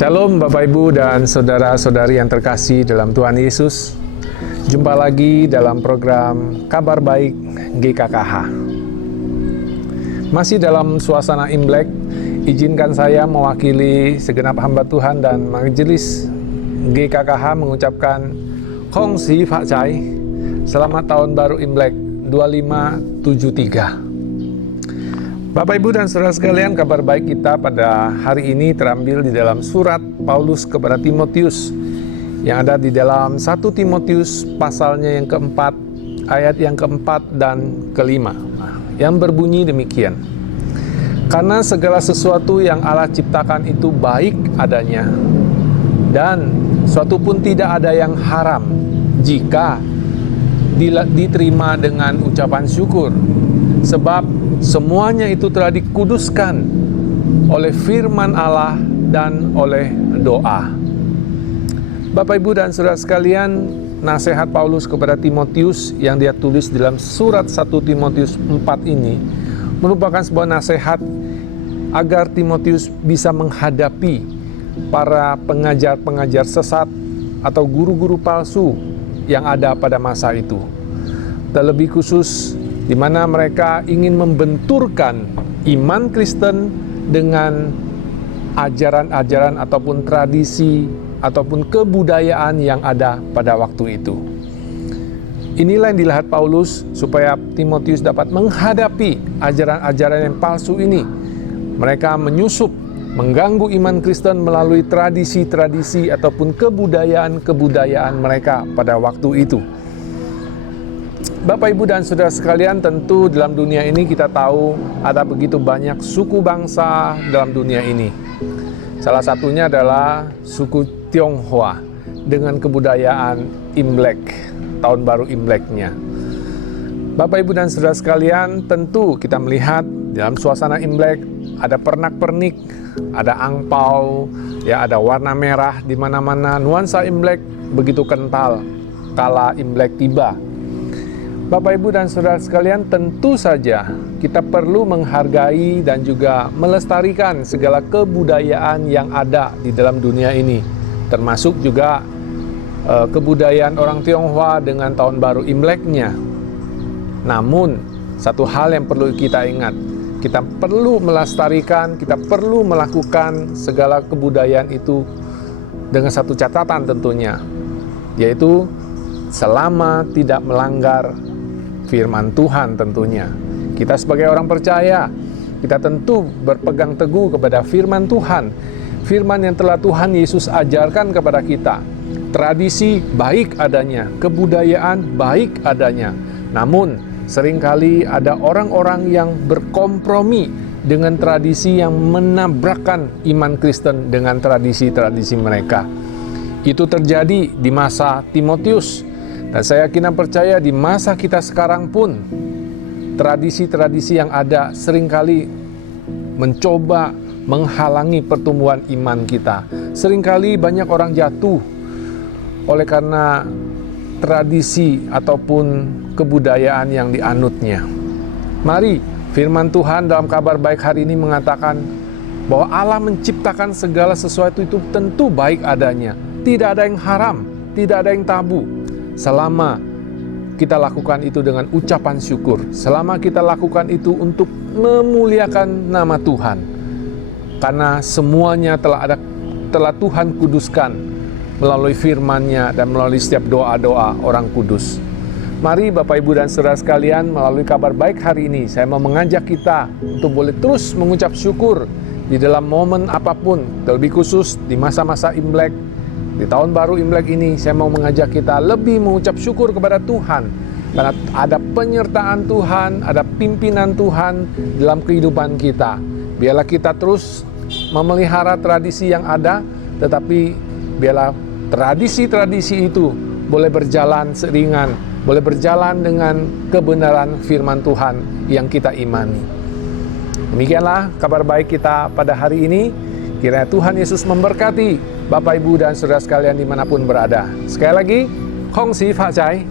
Shalom Bapak Ibu dan saudara-saudari yang terkasih dalam Tuhan Yesus. Jumpa lagi dalam program Kabar Baik GKKH. Masih dalam suasana Imlek, izinkan saya mewakili segenap hamba Tuhan dan majelis GKKH mengucapkan Kong Si Pak Cai, selamat tahun baru Imlek 2573. Bapak Ibu dan saudara sekalian, kabar baik kita pada hari ini terambil di dalam surat Paulus kepada Timotius yang ada di dalam 1 Timotius pasalnya yang keempat, ayat yang keempat dan kelima, yang berbunyi demikian. Karena segala sesuatu yang Allah ciptakan itu baik adanya, dan suatu pun tidak ada yang haram jika diterima dengan ucapan syukur, sebab semuanya itu telah dikuduskan oleh firman Allah dan oleh doa. Bapak Ibu dan saudara sekalian, nasihat Paulus kepada Timotius yang dia tulis dalam surat 1 Timotius 4 ini merupakan sebuah nasihat agar Timotius bisa menghadapi para pengajar-pengajar sesat atau guru-guru palsu yang ada pada masa itu. Terlebih khusus di mana mereka ingin membenturkan iman Kristen dengan ajaran-ajaran ataupun tradisi ataupun kebudayaan yang ada pada waktu itu. Inilah yang dilihat Paulus supaya Timotius dapat menghadapi ajaran-ajaran yang palsu ini. Mereka menyusup, mengganggu iman Kristen melalui tradisi-tradisi ataupun kebudayaan-kebudayaan mereka pada waktu itu. Bapak Ibu dan saudara sekalian, tentu dalam dunia ini kita tahu ada begitu banyak suku bangsa dalam dunia ini. Salah satunya adalah suku Tionghoa dengan kebudayaan Imlek, tahun baru Imleknya. Bapak Ibu dan saudara sekalian, tentu kita melihat dalam suasana Imlek ada pernak-pernik, ada angpau, ya ada warna merah di mana-mana. Nuansa Imlek begitu kental kala Imlek tiba. Bapak Ibu dan saudara sekalian, tentu saja kita perlu menghargai dan juga melestarikan segala kebudayaan yang ada di dalam dunia ini, termasuk juga kebudayaan orang Tionghoa dengan tahun baru Imleknya. Namun satu hal yang perlu kita ingat, kita perlu melestarikan, kita perlu melakukan segala kebudayaan itu dengan satu catatan tentunya, yaitu selama tidak melanggar firman Tuhan tentunya. Kita sebagai orang percaya, kita tentu berpegang teguh kepada firman Tuhan. Firman yang telah Tuhan Yesus ajarkan kepada kita. Tradisi baik adanya, kebudayaan baik adanya. Namun, seringkali ada orang-orang yang berkompromi dengan tradisi yang menabrakkan iman Kristen dengan tradisi-tradisi mereka. Itu terjadi di masa Timotius. Dan saya yakin dan percaya di masa kita sekarang pun tradisi-tradisi yang ada seringkali mencoba menghalangi pertumbuhan iman kita. Seringkali banyak orang jatuh oleh karena tradisi ataupun kebudayaan yang dianutnya. Mari firman Tuhan dalam kabar baik hari ini mengatakan bahwa Allah menciptakan segala sesuatu itu tentu baik adanya. Tidak ada yang haram, tidak ada yang tabu. Selama kita lakukan itu dengan ucapan syukur, selama kita lakukan itu untuk memuliakan nama Tuhan, karena semuanya telah Tuhan kuduskan melalui firman-Nya dan melalui setiap doa-doa orang kudus. Mari Bapak Ibu dan saudara sekalian, melalui kabar baik hari ini saya mau mengajak kita untuk boleh terus mengucap syukur di dalam momen apapun, terlebih khusus di masa-masa Imlek. Di tahun baru Imlek ini saya mau mengajak kita lebih mengucap syukur kepada Tuhan, karena ada penyertaan Tuhan, ada pimpinan Tuhan dalam kehidupan kita. Biarlah kita terus memelihara tradisi yang ada, tetapi biarlah tradisi-tradisi itu boleh berjalan seiringan, boleh berjalan dengan kebenaran firman Tuhan yang kita imani. Demikianlah kabar baik kita pada hari ini. Kiranya Tuhan Yesus memberkati Bapak Ibu dan saudara sekalian dimanapun berada. Sekali lagi, Kong Si Pak Cai.